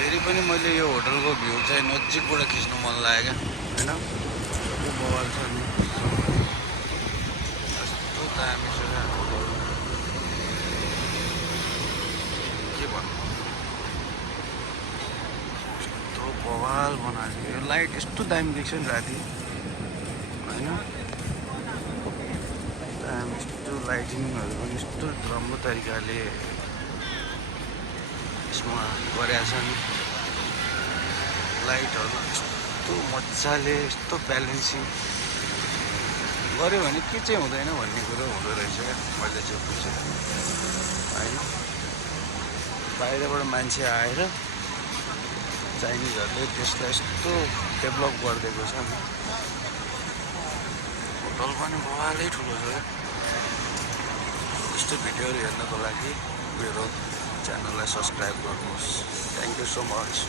फेरि पनि मैले यो होटलको भ्यू चाहिँ नजिकबाट खिच्नु मन लाग्यो क्या होइन यो बवाल छ नि कस्तो दामी छ क्या होटल के भन्नु यस्तो बवाल बनाएको छ यो लाइट यस्तो दामी देख्छ नि राति होइन दामी यस्तो लाइटिङहरू पनि यस्तो राम्रो तरिकाले यसमा गरेका छन् लाइटहरू यस्तो मजाले यस्तो ब्यालेन्सिङ गऱ्यो भने के चाहिँ हुँदैन भन्ने कुरो हुँदो रहेछ क्या मैले चाहिँ बुझेँ होइन बाहिरबाट मान्छे आएर चाइनिजहरूले त्यसलाई यस्तो डेभलप गरिदिएको छ नि होटल पनि बवालै ठुलो छ क्या यस्तो भिडियोहरू हेर्नको लागि मेरो च्यानललाई सब्सक्राइब गर्नुहोस् थ्याङ्क यू सो मच